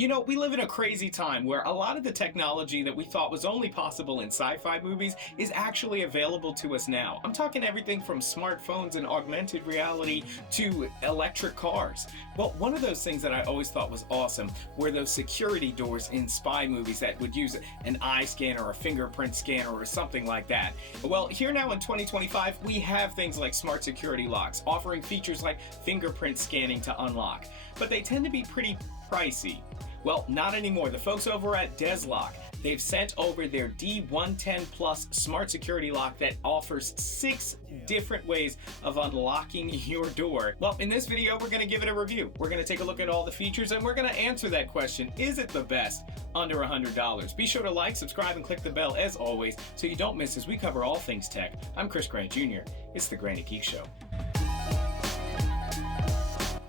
You know, we live in a crazy time where a lot of the technology that we thought was only possible in sci-fi movies is actually available to us now. I'm talking everything from smartphones and augmented reality to electric cars. Well, one of those things that I always thought was awesome were those security doors in spy movies that would use an eye scanner or a fingerprint scanner or something like that. Well, here now in 2025, we have things like smart security locks, offering features like fingerprint scanning to unlock, but they tend to be pretty pricey. Well, not anymore. The folks over at DESLOC, they've sent over their D110 Plus smart security lock that offers 6 different ways of unlocking your door. Well, in this video, we're going to give it a review. We're going to take a look at all the features and we're going to answer that question. Is it the best under $100? Be sure to like, subscribe, and click the bell as always so you don't miss as we cover all things tech. I'm Chris Grant Jr. It's the Granny Geek Show.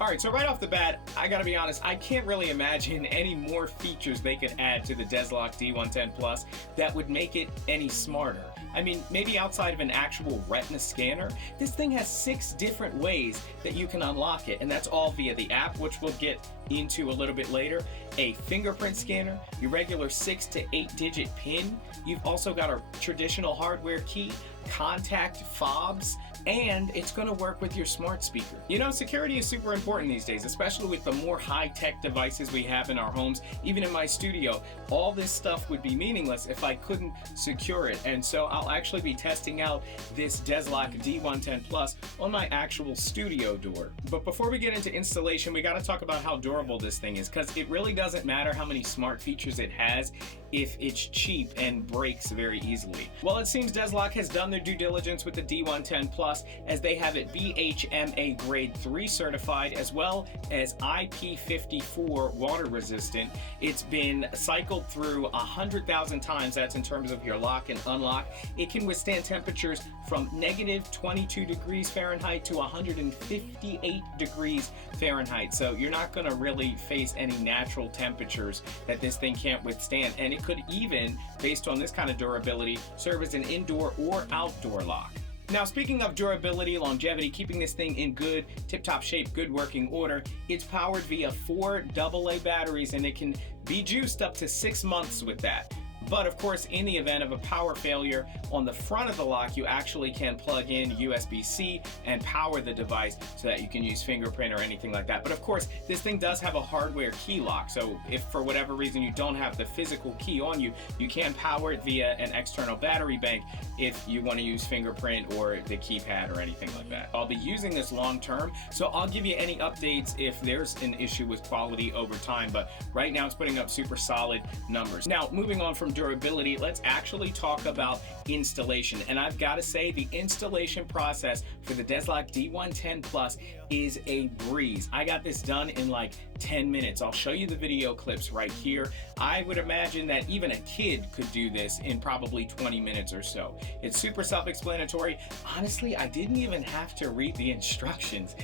Alright, so right off the bat, I gotta be honest, I can't really imagine any more features they could add to the DESLOC D110 Plus that would make it any smarter. I mean, maybe outside of an actual retina scanner, this thing has 6 different ways that you can unlock it, and that's all via the app, which we'll get into a little bit later, a fingerprint scanner, your regular 6 to 8 digit PIN, you've also got our traditional hardware key, contact fobs, and it's going to work with your smart speaker. You know, security is super important these days, especially with the more high-tech devices we have in our homes. Even in my studio, all this stuff would be meaningless if I couldn't secure it. And so I'll actually be testing out this DESLOC D110 Plus on my actual studio door. But before we get into installation, we got to talk about how durable this thing is, because it really doesn't matter how many smart features it has if it's cheap and breaks very easily. Well, it seems DESLOC has done their due diligence with the D110 Plus, as they have it BHMA Grade 3 certified, as well as IP54 water resistant. It's been cycled through 100,000 times, that's in terms of your lock and unlock. It can withstand temperatures from negative 22 degrees Fahrenheit to 158 degrees Fahrenheit. So you're not gonna really face any natural temperatures that this thing can't withstand. And it could even, based on this kind of durability, serve as an indoor or outdoor lock. Now, speaking of durability, longevity, keeping this thing in good, tip-top shape, good working order, it's powered via 4 AA batteries, and it can be juiced up to 6 months with that. But of course, in the event of a power failure on the front of the lock, you actually can plug in USB-C and power the device so that you can use fingerprint or anything like that. But of course, this thing does have a hardware key lock. So if for whatever reason you don't have the physical key on you, you can power it via an external battery bank if you want to use fingerprint or the keypad or anything like that. I'll be using this long term, so I'll give you any updates if there's an issue with quality over time. But right now it's putting up super solid numbers. Now, moving on from durability, let's actually talk about installation. And I've got to say, the installation process for the DESLOC D110 Plus is a breeze. I got this done in like 10 minutes. I'll show you the video clips right here. I would imagine that even a kid could do this in probably 20 minutes or so. It's super self-explanatory. Honestly, I didn't even have to read the instructions.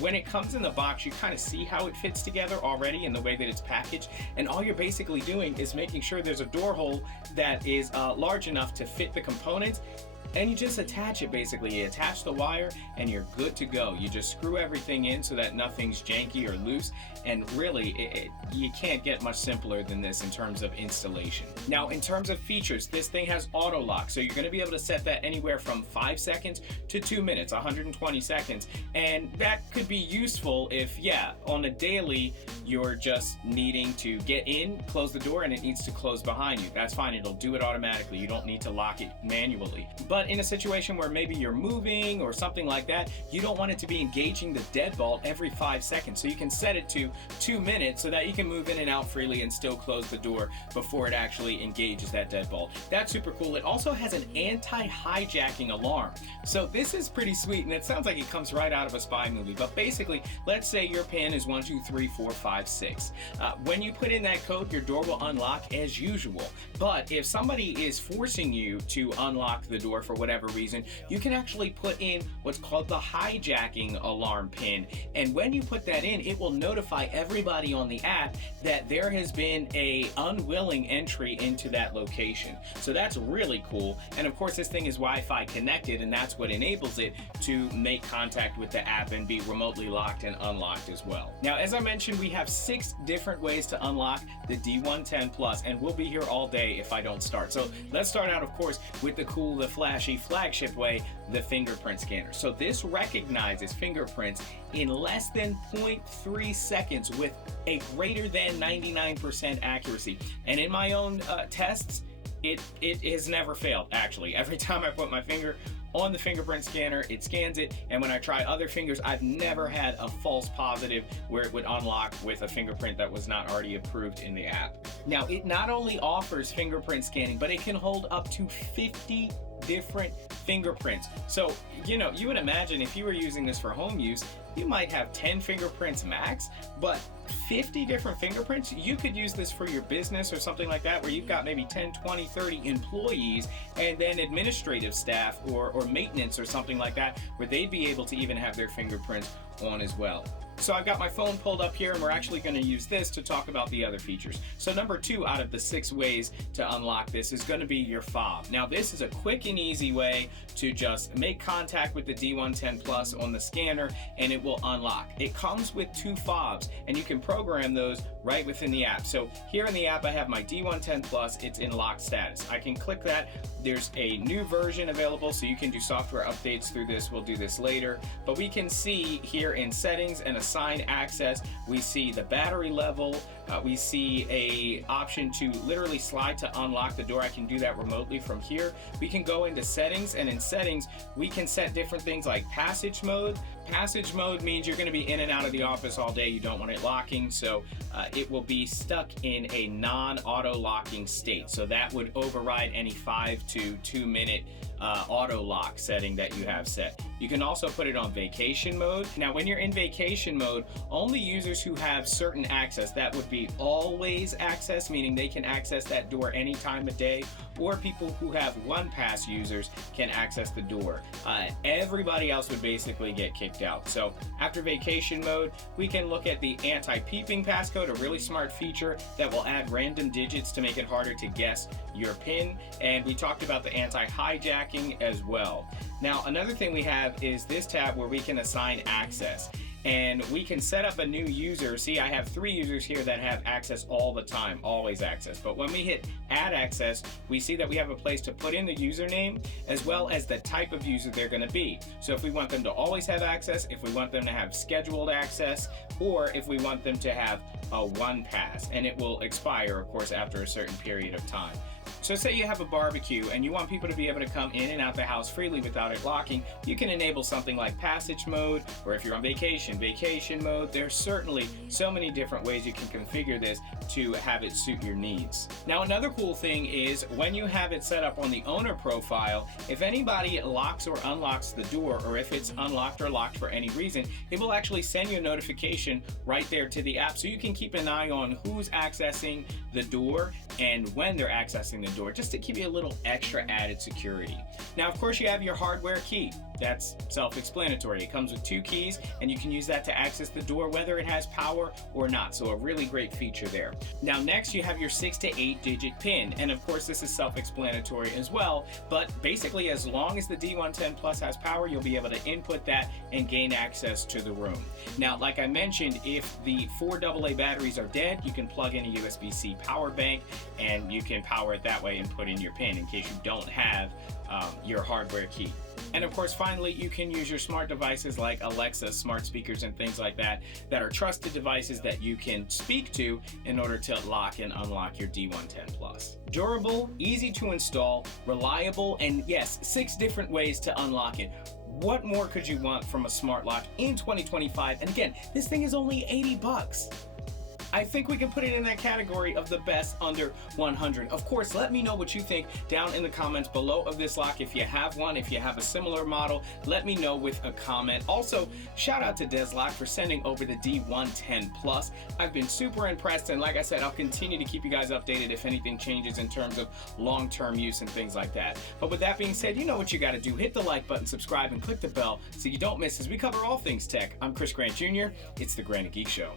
When it comes in the box, you kind of see how it fits together already in the way that it's packaged, and all you're basically doing is making sure there's a door hole that is large enough to fit the components, and you just attach it basically. You attach the wire and you're good to go. You just screw everything in so that nothing's janky or loose, and really you can't get much simpler than this in terms of installation. Now, in terms of features, this thing has auto lock, so you're going to be able to set that anywhere from 5 seconds to 2 minutes, 120 seconds, and that could be useful if, yeah, on a daily you're just needing to get in, close the door, and it needs to close behind you. That's fine, it'll do it automatically. You don't need to lock it manually. But in a situation where maybe you're moving or something like that, you don't want it to be engaging the deadbolt every 5 seconds. So you can set it to 2 minutes so that you can move in and out freely and still close the door before it actually engages that deadbolt. That's super cool. It also has an anti-hijacking alarm. So this is pretty sweet, and it sounds like it comes right out of a spy movie. But basically, let's say your PIN is 1, 2, 3, 4, 5, 6. When you put in that code, your door will unlock as usual. But if somebody is forcing you to unlock the door for for whatever reason, you can actually put in what's called the hijacking alarm pin. And when you put that in, it will notify everybody on the app that there has been a unwilling entry into that location. So that's really cool. And of course, this thing is Wi-Fi connected, and that's what enables it to make contact with the app and be remotely locked and unlocked as well. Now, as I mentioned, we have 6 different ways to unlock the D110 Plus, and we'll be here all day if I don't start. So let's start out, of course, with the cool, the flashy flagship way, the fingerprint scanner. So this recognizes fingerprints in less than 0.3 seconds with a greater than 99% accuracy. And in my own tests, it has never failed, actually. Every time I put my finger on the fingerprint scanner, it scans it, and when I try other fingers, I've never had a false positive where it would unlock with a fingerprint that was not already approved in the app. Now, it not only offers fingerprint scanning, but it can hold up to 50 different fingerprints. So, you know, you would imagine if you were using this for home use, you might have 10 fingerprints max, but 50 different fingerprints, you could use this for your business or something like that, where you've got maybe 10, 20, 30 employees and then administrative staff or maintenance or something like that, where they'd be able to even have their fingerprints on as well. So I've got my phone pulled up here, and we're actually going to use this to talk about the other features. So number 2 out of the 6 ways to unlock this is going to be your fob. Now, this is a quick and easy way to just make contact with the D110 Plus on the scanner, and it will unlock. It comes with 2 fobs, and you can program those right within the app. So here in the app, I have my D110 Plus. It's in locked status. I can click that. There's a new version available, so you can do software updates through this. We'll do this later. But we can see here in settings and assign access, we see the battery level. We see a option to literally slide to unlock the door. I can do that remotely from here. We can go into settings, and in settings, we can set different things like passage mode. Passage mode means you're going to be in and out of the office all day. You don't want it locking, so it will be stuck in a non-auto locking state. So that would override any 5 to 2 minute auto lock setting that you have set. You can also put it on vacation mode. Now, when you're in vacation mode, only users who have certain access, that would be always access, meaning they can access that door any time of day, or people who have 1Pass users can access the door. Everybody else would basically get kicked out. So after vacation mode, we can look at the anti-peeping passcode, a really smart feature that will add random digits to make it harder to guess your PIN. And we talked about the anti-hijacking as well. Now, another thing we have is this tab where we can assign access. And we can set up a new user. See, I have 3 users here that have access all the time, always access. But when we hit add access, we see that we have a place to put in the username as well as the type of user they're going to be. So if we want them to always have access, if we want them to have scheduled access, or if we want them to have a 1Pass, and it will expire, of course, after a certain period of time. So say you have a barbecue and you want people to be able to come in and out the house freely without it locking, you can enable something like passage mode, or if you're on vacation, vacation mode. There's certainly so many different ways you can configure this to have it suit your needs. Now, another cool thing is when you have it set up on the owner profile, if anybody locks or unlocks the door, or if it's unlocked or locked for any reason, it will actually send you a notification right there to the app, so you can keep an eye on who's accessing the door and when they're accessing the door, just to give you a little extra added security. Now, of course, you have your hardware key. That's self-explanatory. It comes with 2 keys, and you can use that to access the door whether it has power or not. So a really great feature there. Now, next you have your 6 to 8 digit PIN, and of course this is self-explanatory as well, but basically as long as the D110 Plus has power, you'll be able to input that and gain access to the room. Now, like I mentioned, if the 4 AA batteries are dead, you can plug in a USB-C power bank, and you can power it that way and put in your PIN in case you don't have your hardware key. And of course, finally, you can use your smart devices like Alexa, smart speakers, and things like that, that are trusted devices that you can speak to in order to lock and unlock your D110 Plus. Durable, easy to install, reliable, and yes, 6 different ways to unlock it. What more could you want from a smart lock in 2025? And again, this thing is only $80. I think we can put it in that category of the best under 100. Of course, let me know what you think down in the comments below of this lock. If you have one, if you have a similar model, let me know with a comment. Also, shout out to DESLOC for sending over the D110 Plus. I've been super impressed, and like I said, I'll continue to keep you guys updated if anything changes in terms of long-term use and things like that. But with that being said, you know what you got to do. Hit the like button, subscribe, and click the bell so you don't miss as we cover all things tech. I'm Chris Grant Jr. It's the Grand Geek Show.